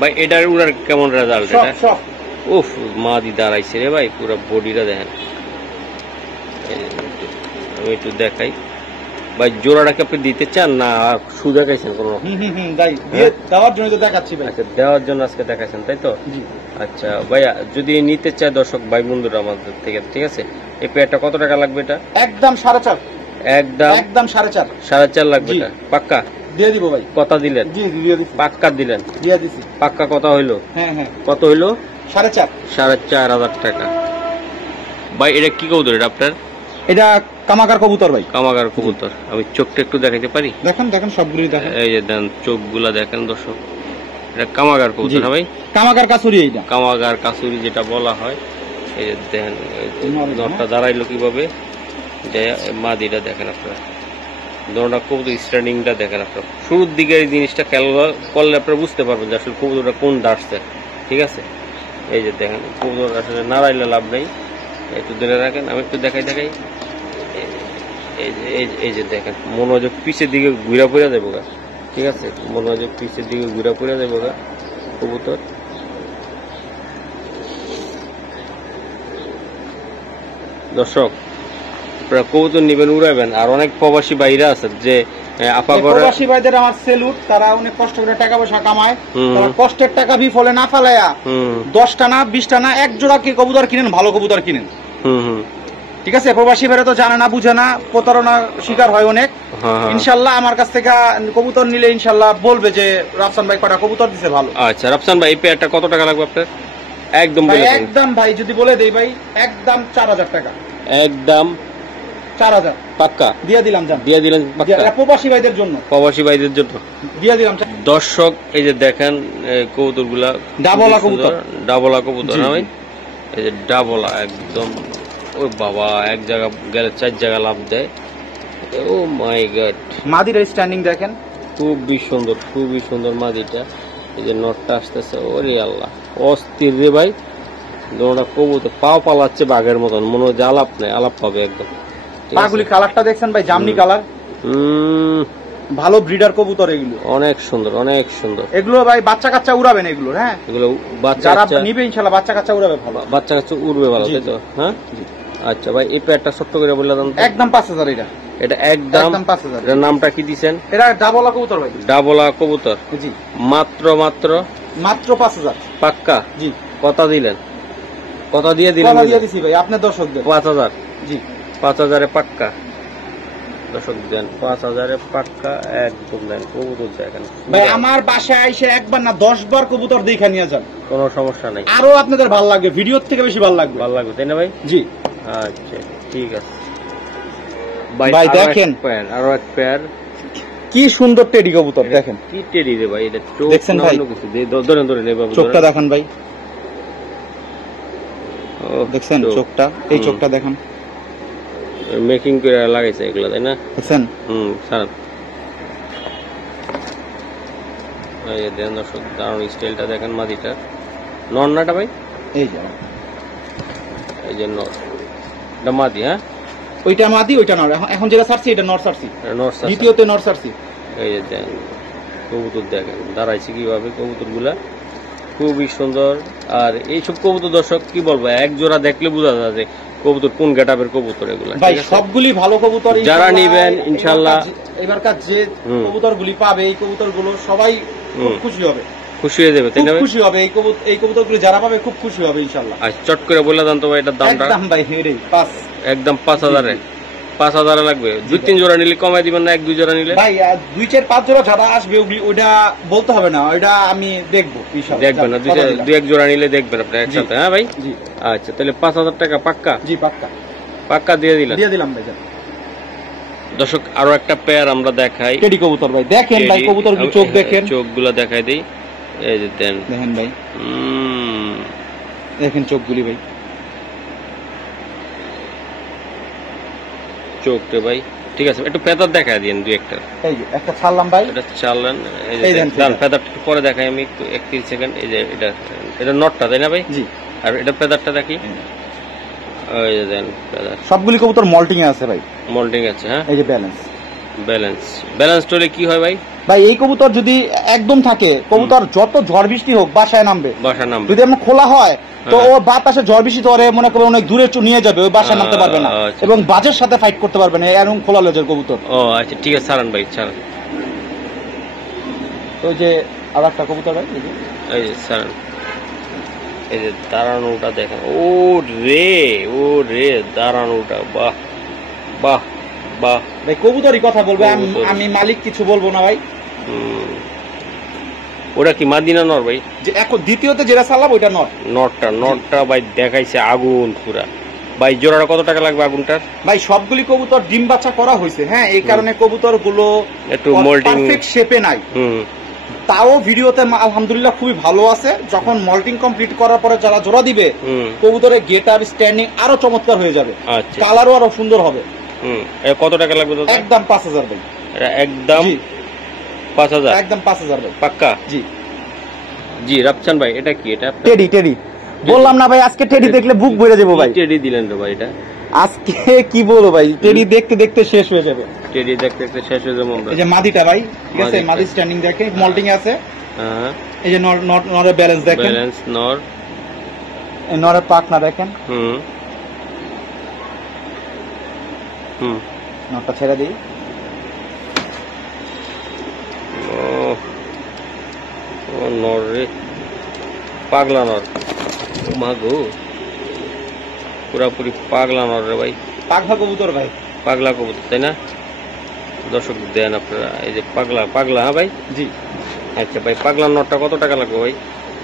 ভাই এটার উড়ার কেমন রেজাল্ট? এটা উফ, মাদি দাঁড়াইছে রে ভাই, পুরো বডিটা দেখেন। আমি একটু দেখাই ভাই। জোড়াটাকে আপনি দিতে চান না সুজা গাইছেন কোনো? দেওয়ার জন্য দেখাচ্ছি ভাই। আচ্ছা, দেওয়ার জন্য আজকে দেখাচ্ছেন তাই তো? আচ্ছা ভাইয়া, যদি নিতে চায় দর্শক ভাই বন্ধুরা আমাদের থেকে, ঠিক আছে? এই পেয়ারটা কত টাকা লাগবে? এটা একদম 4.5। একদম 4.5 লাগবে এটা? পাক্কা দিয়ে দিব ভাই। কথা দিলেন? জি দিয়ে দিছি। পাক্কা দিলেন? দিয়ে দিছি। পাক্কা কথা হইলো? হ্যাঁ হ্যাঁ। কত হইলো? 4.5 4,500 টাকা। ভাই এটা কি কবুতর এটা আপনার? এটা কামাগার কবুতর ভাই। কামাগার কবুতর। আমি চোখটা একটু দেখাইতে পারি? দেখেন দেখেন সবগুলোই দেখেন। এই যে দেন চোখগুলা দেখেন দর্শক, এটা কামাগার কবুতর না ভাই? কামাগার কাসুরি এইটা। কামাগার কাসুরি যেটা বলা হয়। এই যে দেখেন নটটা দাঁড়াইলো কিভাবে, মাদিটা দেখেন আপনারা, দোনোটা কবুতর স্ট্যান্ডিংটা দেখেন আপনারা। শুরুর দিকে এই জিনিসটা খেয়াল করলে আপনারা বুঝতে পারবেন যে আসলে কবুতরটা কোন ডাসছে। ঠিক আছে, এই যে দেখেন কবুতর আসলে নাড়াইলে লাভ নেই, একটু ধরে রাখেন। আমি একটু দেখাই এই যে দেখেন মনোযোগ পিছের দিকে ঘুরা পড়ে যাবো গা। ঠিক আছে, মনোযোগ পিছের দিকে ঘুরা পড়ে যাবো গা কবুতর। দর্শক আপনারা কবুতর নিবেন, উড়াবেন। আর অনেক প্রবাসী বাইরে আছে যে আপা করে, প্রবাসী ভাইদের আমার সেলুট, তারা অনেক কষ্ট করে টাকা পয়সা কামায়, তারা কষ্টের টাকা বিফলে না ফেলায়া 10টা না 20টা না 1 জোড়া কি কবুতর কিনেন, ভালো কবুতর কিনেন। ঠিক আছে, প্রবাসী ভাইরা তো জানে না বুঝে না, প্রতারণা শিকার হয় অনেক। ইনশাল্লাহ আমার কাছ থেকে কবুতর নিলে ইনশাল্লাহ বলবে যে রাফসান ভাই কটা কবুতর দিছে ভালো। আচ্ছা রাফসান ভাই, এই পেয়ারটা কত টাকা লাগবে আপনার? একদম একদম ভাই যদি বলে দেই ভাই, একদম 4000 টাকা। একদম 4000 পাক্কা দিয়ে দিলাম, জান দিয়ে দিলেন পাক্কা। প্রবাসী ভাইদের জন্য, প্রবাসী ভাইদের জন্য দিয়ে দিলাম। দর্শক এই যে দেখেন কবুতরগুলা ডাবলা কবুতর, ডাবলা কবুতর না ভাই? এই যে ডাবলা একদম, ওই বাবা এক জায়গা গেলে 4 জায়গা লাভ দেয়। ও মাই গড, মাদির স্ট্যান্ডিং দেখেন, খুবই সুন্দর মাদিটা। এই যে নটটা আসতেছে, ওরে আল্লাহ অস্থির রে ভাই। দোনোটা কবুতর পাও পালাচ্ছে বাঘের মতন, মনে হয় আলাপ নেই, আলাপ পাবে একদম। পাগুলি কালারটা দেখছেন ভাই, জামনি কালার, ভালো ব্রিডার কবুতর এগুলো, অনেক সুন্দর। এগুলো ভাই বাচ্চা কাচ্চা উড়াবেন এগুলো। হ্যাঁ, এগুলো বাচ্চা নিবে ইনশাআল্লাহ, বাচ্চা কাচ্চা উড়াবে ভালো, বাচ্চা কাচ্চা উড়বে ভালো, তাই তো? হ্যাঁ আচ্ছা ভাই, এই পেয়ারটা ছোট্ট করে বললে দাম একদম 5000। এটা একদম 5000। এর নামটা কি দিবেন? এটা ডাবলা কবুতর ভাই, ডাবলা কবুতর। জি, মাত্র 5000 পাক্কা। জি, কথা দিলেন, কথা দিয়ে দিলেন? কথা দিয়ে দিছি ভাই আপনার দর্শকদের। 5000, জি 5000 এ পাক্কা। দর্শক দেন 5000 এ পাক্কা একদম দেন কবুতর দেখেন ভাই। আমার বাসায় এসে একবার না 10 বার কবুতর দেখে নিয়ে যান, কোনো সমস্যা নাই। আরো আপনাদের ভালো লাগবে, ভিডিওর থেকে বেশি ভালো লাগবে, তাই না ভাই? জি আচ্ছা ঠিক আছে ভাই। দেখেন আরো এক পেয়ার, কি সুন্দর টেডি কবুতর দেখেন। কি টেডি রে ভাই, এটা চোখ দেখছেন ভাই? ধরে নে বাবু, চোখটা দেখেন ভাই, দেখছেন চোখটা? এই চোখটা দেখেন, মেকিং করে লাগাইছে এগুলো, তাই না? দেখছেন? সারান এই যে দেন দর্শক, দারুণ স্টাইলটা দেখেন মাদিটা। নন্নাটা ভাই, এই যে নর, এটা মাদি। হ্যাঁ, ওইটা মাদি, ওইটা নর। এখন যেটা ছাড়ছি এটা নর ছাড়ছি, দ্বিতীয়তে নর ছাড়ছি। এই যে দেন কবুতর দেখেন দাঁড়াইছে কিভাবে কবুতর গুলা, খুবই সুন্দর। আর এইসব কবুতর দর্শক কি বলবো, এক জোড়া দেখলে বোঝা যায় যে কবুতর কোন গেটাপের কবুতর এগুলা। ভাই সবগুলি ভালো কবুতর, যারা নিবেন ইনশাআল্লাহ এবারকার যে কবুতর গুলি পাবে, এই কবুতর গুলো সবাই খুব খুশি হবে, খুশি হয়ে যাবে, তাই না? খুশি হবে এই কবুতর গুলো যারা পাবে, খুব খুশি হবে ইনশাআল্লাহ। আচ্ছা চট করে বলে দেন তো ভাই এটার দামটা। একদম ভাই একদম 5000 এ 5000 লাগবে। 2-3 জোড়া নিলে কমাই দিবেন না? 1-2 জোড়া নিলে ভাই 2-4-5 জোড়া যারা আসবে ওইটা বলতে হবে না, ওইটা আমি দেখবো ইনশাআল্লাহ। দেখবেন না, 2-1 জোড়া নিলে দেখবেন আপনি একসাথে। হ্যাঁ ভাই, জি আচ্ছা তাহলে 5000 টাকা পাক্কা? জি পাক্কা, পাক্কা দিয়ে দিলাম ভাই। দর্শক আরো একটা পেয়ার আমরা দেখাই, টেডি কবুতর ভাই। দেখেন ভাই কবুতরগুলো চোখ দেখেন, চোখগুলো দেখাই দেই। এই যে দেখেন ভাই, দেখেন চোখগুলি ভাই, চোখটা ভাই। ঠিক আছে, একটু ফেদার দেখাই দিন 2-1টা। এই যে একটা ছাড়লাম ভাই, এটা ছাড়লেন। এই যে দেন ফেদারটা একটু পরে দেখাই আমি, একটু 1-3 সেকেন্ড। এই যে এটা নটটা, তাই না ভাই? জি। আর এটা ফেদারটা দেখি, এই যে দেন ফেদার। সবগুলি কবুতর মল্টিং এ আছে ভাই, মল্টিং আছে। হ্যাঁ, এই যে ব্যালেন্স হলে কি হয় ভাই? ভাই এই কবুতর যদি একদম থাকে, কবুতর যত ঝড় বৃষ্টি হোক বাসায় নামবে। যদি এমন খোলা হয় তো ও বাতাসে ঝড় বৃষ্টি ধরে মনে করে অনেক দূরে নিয়ে যাবে, ওই বাসায় নামতে পারবে না এবং বাজের সাথে ফাইট করতে পারবে না, এরকম খোলা লেজের কবুতর। ও আচ্ছা ঠিক আছে, ছাড়ান ভাই ছাড়ান। ওই যে আর একটা কবুতর ভাই, এই যে ছাড়ান। এই যে দাঁড়ানোটা দেখেন, ও রে দাঁড়ানোটা, বাহ বাহ বাহ ভাই। কবুতরই কথা বলবে, আমি মালিক কিছু বলবো না ভাই। ওটা কি মাদিনা নর ভাই? যে এখন দ্বিতীয়তে যেটা চালাবো ওইটা নর। নরটা ভাই দেখাইছে আগুন পুরা। ভাই জোড়াটা কত টাকা লাগবে আগুনটার? ভাই সবগুলি কবুতর ডিম বাচ্চা করা হয়েছে, হ্যাঁ, এই কারণে কবুতর গুলো একটু মোল্টিং পারফেক্ট শেপে নাই। তাও ভিডিওতে আলহামদুলিল্লাহ খুবই ভালো আছে। যখন মল্টিং কমপ্লিট করার পরে যারা জোড়া দিবে কবুতরের গেট আপ স্ট্যান্ডিং আরো চমৎকার হয়ে যাবে, কালারও আরো সুন্দর হবে। কত টাকা লাগবে দাদা? একদম 5000 ভাই। একদম 5000? একদম 5000 ভাই। পাক্কা? জি জি। রাফসান ভাই এটা কি? এটা টেডি বললাম না ভাই, আজকে টেডি দেখলে বুক ভরে যাবো ভাই। টেডি দিলেন রে ভাই, এটা আজকে কি বলবো ভাই, টেডি দেখতে দেখতে শেষ হয়ে যাবে। টেডি দেখতে দেখতে শেষ হয়ে যাবে। এই যে মাদিটা ভাই, ঠিক আছে, মাদি স্ট্যান্ডিং দেখে মল্টিং আছে। হ্যাঁ, এই যে নরের ব্যালেন্স দেখেন, ব্যালেন্স নর, এই নরের পাখনা দেখেন। নরটা ছেড়ে দিই। ও নর রে, পাগলা নর। মা গো, পুরাপুরি পাগলা নর রে ভাই। পাগলা কবুতর ভাই, পাগলা কবুতর তাই না? দর্শক দেন আপনারা, এই যে পাগলা। হ্যাঁ ভাই? জি। আচ্ছা ভাই, পাগলা নটটা কত টাকা লাগবে ভাই?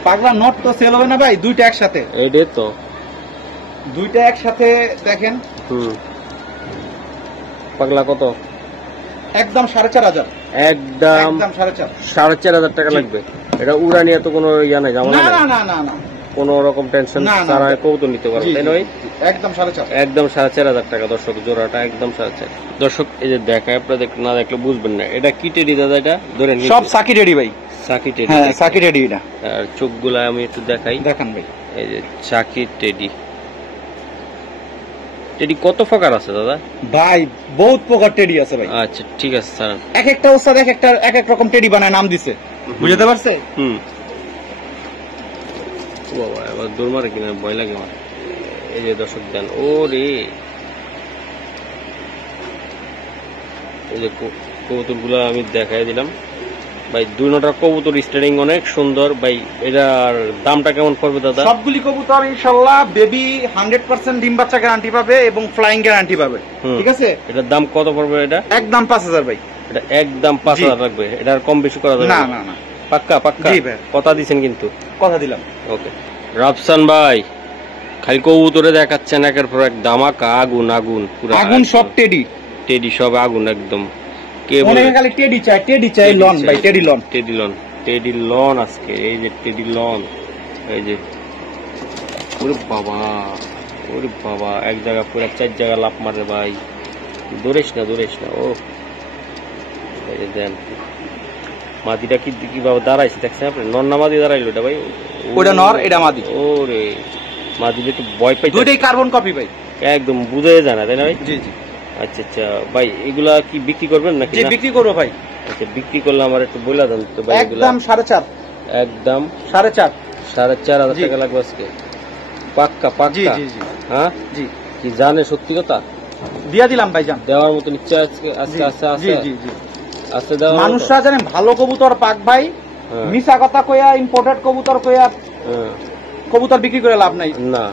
পাগলা নট তো সেল হবে না ভাই, দুইটা একসাথে। এইটাই তো, দুইটা একসাথে দেখেন। পাগলা কত? একদম 4500। একদম 4500 টাকা লাগবে। এটা উড়ানিয়া তো কোনো ইয়া নাই, জানা না না না না, কোন রকম টেনশন ছাড়া কবুতর নিতে পারবে, তাই নয়? একদম 4500। একদম 4500 টাকা দর্শক, জোড়াটা একদম 4500। দর্শক এই যে দেখায়, আপনারা না দেখলে বুঝবেন না। এটা কি টেডি দাদা? এটা ধরেন সব সাকি টেডি ভাই। সাকি টেডি? হ্যাঁ, সাকি টেডি এটা। আর চোখগুলা আমি একটু দেখাই, দেখান ভাই। এই যে সাকি টেডি। টেডি কত প্রকার আছে দাদা? ভাই বহুত প্রকার টেডি আছে ভাই। আচ্ছা ঠিক আছে স্যার। এক একটা ওস্তাদ এক এক রকম টেডি বানায় নাম দিছে, বুঝতে পারছে? বাবা, এবার দৌড় মারে কিনা, ভয় লাগে আমার। এই যে দর্শক দেন, ও রে, এই যে কবুতর গুলা আমি দেখাই দিলাম ভাই। দুই নটার কবুতর স্টার্টিং অনেক সুন্দর ভাই। এটার দামটা কেমন পড়বে দাদা? সবগুলি কবুতর ইনশাআল্লাহ বেবি 100% ডিম বাচ্চা গ্যারান্টি পাবে এবং ফ্লাইং গ্যারান্টি পাবে, ঠিক আছে? এটার দাম কত পড়বে? এটা একদম 5000 ভাই। এটা একদম 5000 লাগবে। এটার কম বেশি করা যাবে না? না না, পাক্কা? পাক্কা জি ভাই, কথা দিছেন কিন্তু। কথা দিলাম। ওকে। রাফসান ভাই খালি কবুতরে দেখাচ্ছেন একের পর এক ধামাকা, আগুন আগুন, পুরো আগুন। সব টেডি সব আগুন একদম। কে বলে খালি টেডি চাই লন ভাই, টেডি লন আজকে। এই যে টেডি লন, এই যে ওরে বাবা, এক জায়গা পুরো 4 জায়গা লাফ মারে ভাই। দৌড়েস না। ও এই যে দেন, মাদিটা কিভাবে দাঁড়াইছে দেখছেন আপনি? নর না মাদি দাঁড়াইলো এটা ভাই? ওটা নর, এটা মাদি। ওরে, মাদিটা একটু ভয় পাই। দুইটাই কার্বন কপি ভাই, একদম বুঝাই যায় না, তাই না ভাই? জি জি। আচ্ছা ভাই, এগুলা কি বিক্রি করবেন নাকি? বিক্রি করবো ভাই। আচ্ছা, বিক্রি করলে আমার একটু বলে দেন তো ভাই। একদম 4.5। একদম 4.5 টাকা লাগবে আজকে? পাক্কা? জি জি জি। হ্যাঁ জি। কি জানে সত্যি কথা? দিয়া দিলাম ভাই, জান দেওয়ার মতো ইচ্ছা আজকে আছে। জি জি। আজকে দেওয়া মানুষরা জানে ভালো কবুতর পাক ভাই, মিছা কথা কইয়া ইম্পোর্টেড কবুতর কইয়া কবুতর বিক্রি করে লাভ নাই। না,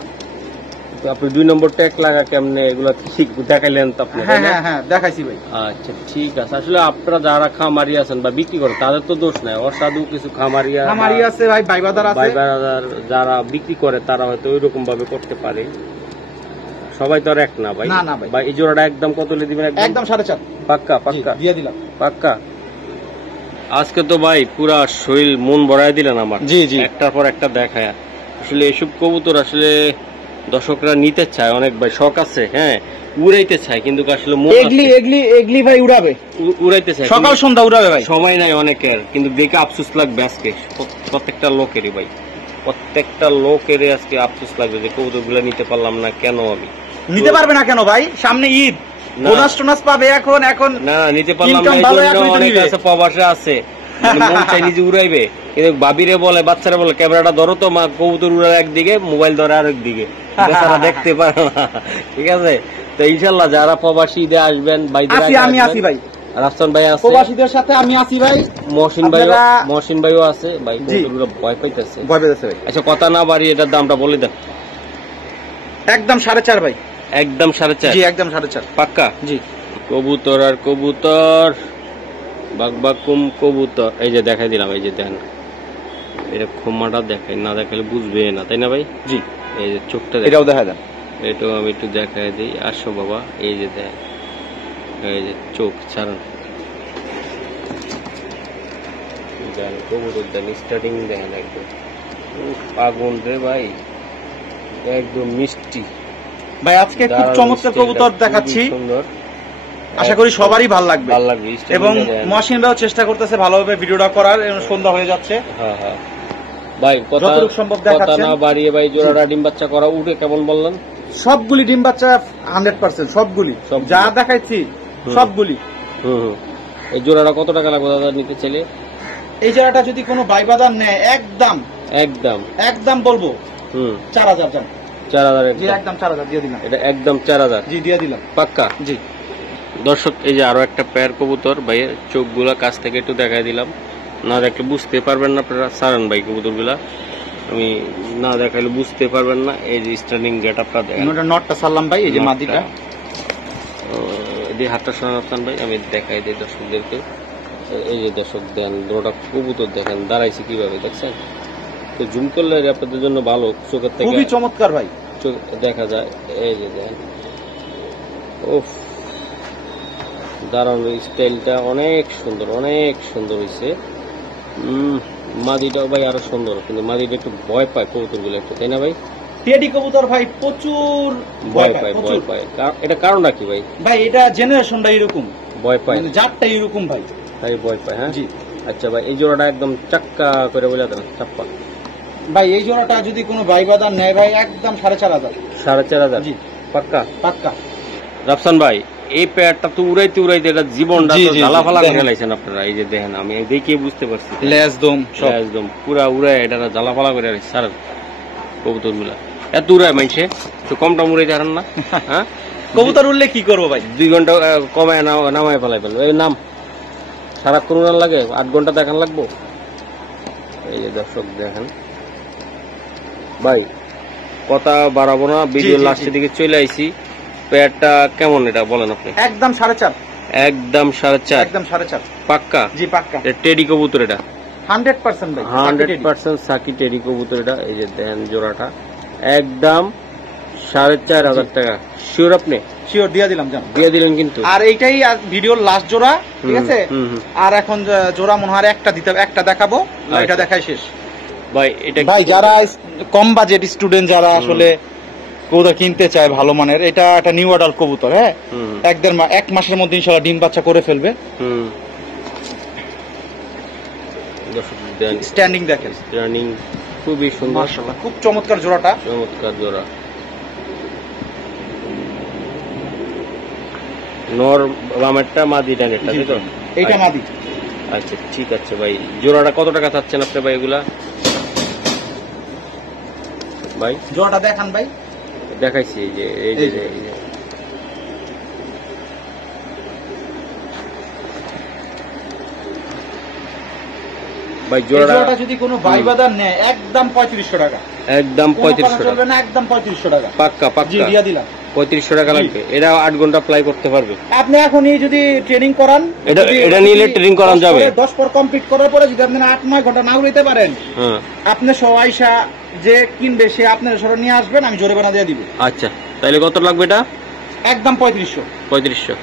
আপনি 2 নম্বর ট্যাগ লাগা কেমনে এগুলা ঠিক দেখাইলেন তো আপনি? হ্যাঁ দেখাইছি ভাই। আচ্ছা ঠিক আছে। আসলে আপনারা যারা খামারি আছেন বা বিক্রি করেন তাদের তো দোষ নাই। অসাধু কিছু খামারি আছে ভাই, ভাইবাদার আছে, ভাইবাদার যারা বিক্রি করে তারা হয়তো ওইরকম ভাবে করতে পারে। সবাই তো আর এক না ভাই। না ভাই, এই জোড়াটা একদম কত লে দিবেন? একদম 4.5। পাক্কা? দিয়ে দিলাম। পাক্কা? আজকে তো ভাই পুরা শরীর মন ভরায় দিলেন আমার। জি জি, একটার পর একটা দেখায়। আসলে এসব কবুতর আসলে দর্শকরা নিতে চায় অনেক ভাই, শখ আছে, হ্যাঁ, উড়াইতে চায়, কিন্তু আসলে এগলি ভাই উড়াইতে চায়, সকাল সন্ধ্যা উড়াবে ভাই, সময় নাই অনেকের। কিন্তু দেখে আফসোস লাগবে আজকে প্রত্যেকটা লোকেরই ভাই, প্রত্যেকটা লোকেরই আজকে আফসোস লাগবে যে কবুতর গুলা নিতে পারলাম না। কেন আমি নিতে পারবে না কেন ভাই? সামনে ঈদ, বোনাস টোনাস পাবে। এখন না নিতে পারলাম না, অনেক আছে প্রবাসে আছে, মন চাই নিজে উড়াইবে, কিন্তু বাবিরে বলে, বাচ্চারা বলে ক্যামেরাটা ধরো তো মা, কবুতর উড়ার একদিকে, মোবাইল ধরে আরেক দিকে, দেখতে পারে না। ঠিক আছে, তো ইনশাল্লাহ যারা প্রবাসী ঈদে আসবেন আমি আসি ভাই, রাফসান ভাই আছে, প্রবাসীদের সাথে আমি আসি ভাই, মহসিন ভাইও আছে ভাই, কবুতরগুলো ভয় পাইতেছে ভাই। আচ্ছা কথা না বাড়ি এটার দামটা বলে দেন। একদম 4.5 ভাই, একদম 4.5? জি একদম 4.5 পাক্কা? জি। কবুতর আর কবুতর, বাগবাকুম কবুতর, এই যে দেখাই দিলাম, এই যে দেখেন এটা খোমাটা দেখাই, না দেখালে বুঝবে না, তাই না ভাই? জি, এই যে চোখটা এটাও দেখা দেন। এটাও আমি একটু দেখাই দিই। আসো বাবা, এই যে দেখ, এই যে চোখ ছাড়ান দেন, কবুতর দেন, স্টার্টিং দেন একদম আগুন রে ভাই, একদম মিষ্টি ভাই আজকে খুব চমৎকার কবুতর দেখাচ্ছি, সুন্দর, আশা করি সবারই ভালো লাগবে। ভালো লাগবে। এবং মহসিন ভাইও চেষ্টা করতেছে ভালোভাবে ভিডিওটা করার, সন্ধ্যা হয়ে যাচ্ছে। হ্যাঁ হ্যাঁ ভাই, যতটুকু সম্ভব দেখাচ্ছেন। কথা না বাড়িয়ে ভাই, জোড়াটা ডিম বাচ্চা করা উঠে কেমন বললেন? সবগুলি ডিম বাচ্চা 100%, সবগুলি যা দেখাইছি সবগুলি। এই জোড়াটা কত টাকা লাগবে দাদা নিতে চাইলে? এই জোড়াটা যদি কোনো বাইবাদার নেয় একদম একদম একদম বলবো 4000 জান। 4000 জি একদম 4000 দিয়ে দিলাম। এটা একদম 4000? জি দিয়ে দিলাম পাক্কা? জি। দর্শক এই যে আরো একটা পেয়ার কবুতর ভাইয়ের, চোখগুলা কাছ থেকে একটু দেখাই দিলাম, না দেখলে বুঝতে পারবেন না আপনারা। সারান ভাই কবুতরগুলা আমি না দেখাইলে বুঝতে পারবেন না। এই যে স্ট্যান্ডিং গেট আপটা দেখেন, নটটা সারলাম ভাই, এই যে মাদিটা। এই হাতটা সরান ভাই, আমি দেখাই দিই দর্শকদেরকে। এই যে দর্শক দেন, দুটো কবুতর দেখেন দাঁড়াইছে কিভাবে, দেখছেন? তো জুম করলে আপনাদের জন্য ভালো, চোখের থেকে খুবই চমৎকার ভাই দেখা যায়। এই যে দেন, উফ, দাঁড়ানোর স্টাইলটা অনেক সুন্দর, অনেক সুন্দর হয়েছে। মাদিটাও ভাই আরো সুন্দর, কিন্তু মাদিটা একটু ভয় পায় কবুতরগুলো একটু, তাই না ভাই? টেডি কবুতর ভাই প্রচুর ভয় পায়, ভয় পায়। এটা কারণটা কি ভাই? ভাই এটা জেনারেশনটা এরকম, ভয় পায়, জাতটা এরকম ভাই, তাই ভয় পায়। হ্যাঁ জি। আচ্ছা ভাই, এই জোড়াটা একদম চাক্কা করে বলে দেন, চাপ্পা ভাই। এই জোড়াটা যদি কোনো বাইবাদার নেয় ভাই একদম 4500। 4500? জি পাক্কা? পাক্কা। রাফসান ভাই, এই পেয়ারটা তো উড়াইতে উড়াইতে এটা জীবনটা জ্বালাফালা করে লাইছেন আপনারা। এই যে দেখেন, আমি দেখে বুঝতে পারছি, একদম পুরা উড়াই এটা জ্বালাফালা করে সার কবুতর গুলা। এত উড়ায় মাইছে, তো কমটা উড়াইতে পারেন না? হ্যাঁ, কবুতর উড়লে কি করবো ভাই? 2 ঘন্টা কমায় নামায় ফেলাই ফেলবো। এই নাম সারাক্ষণ উড়ান লাগে, 8 ঘন্টা দেখান লাগবো। এই যে দর্শক দেখেন ভাই, কথা বাড়াবো না, ভিডিও লাস্টের দিকে চলে আইছি। পেয়ারটা কেমন এটা বলেন আপনি? একদম 4.5। একদম 4.5? একদম 4.5 পাক্কা? জি পাক্কা। টেডি কবুতর এটা 100% ভাই, 100% সাকি টেডি কবুতর এটা। এই যে দেখেন জোড়াটা একদম 4500 টাকা। শিওর আপনি? শিওর দিয়ে দিলাম জান, দিয়ে দিলেন কিন্তু। আর এইটাই ভিডিওর লাস্ট জোড়া, ঠিক আছে? আর এখন জোড়া মনে হয় একটা দিতে, একটা দেখাবো, এটা দেখাই শেষ ভাই। এটা ভাই যারা কম বাজেট স্টুডেন্ট, যারা আসলে কবুতর কিনতে চায় ভালো মানের, এটা একটা নিউ অ্যাডাল্ট কবুতর। হ্যাঁ, 1 মাসের মধ্যে ইনশাআল্লাহ ডিম বাচ্চা করে ফেলবে। স্ট্যান্ডিং দেখেন, স্ট্যান্ডিং খুবই সুন্দর, মাশাআল্লাহ খুব চমৎকার জোড়াটা, চমৎকার জোড়া। নর বামেরটা, মাদি ডানেরটা, তাই তো? এইটা মাদি। আচ্ছা ঠিক আছে ভাই, জোড়াটা কত টাকা চাচ্ছেন আপনি ভাই এগুলা? ভাই জোড়াটা দেখান ভাই। দেখাইছি, এই যে ভাই জোড়াটা যদি কোনো বাইবাদার নেয় একদম 3500 টাকা। একদম 3500 টাকা? না একদম 3500 টাকা। পাক্কা? পাক্কা, জি দিয়ে দিলাম। 3500 টাকা লাগবে। এটা 8 ঘন্টা ফ্লাই করতে পারবে আপনি এখনই যদি ট্রেনিং করান, এটা নিলে ট্রেনিং করান যাবে। 10 পর কমপ্লিট করার পরে যদি আপনি 8-9 ঘন্টা না উড়াইতে পারেন, হ্যাঁ, আপনি সবাইসা যে কিনবে সে আপনার সরে নিয়ে আসবেন, আমি জোরে বানা দিয়ে দিব। আচ্ছা তাহলে কত লাগবে এটা? একদম 3500। 3500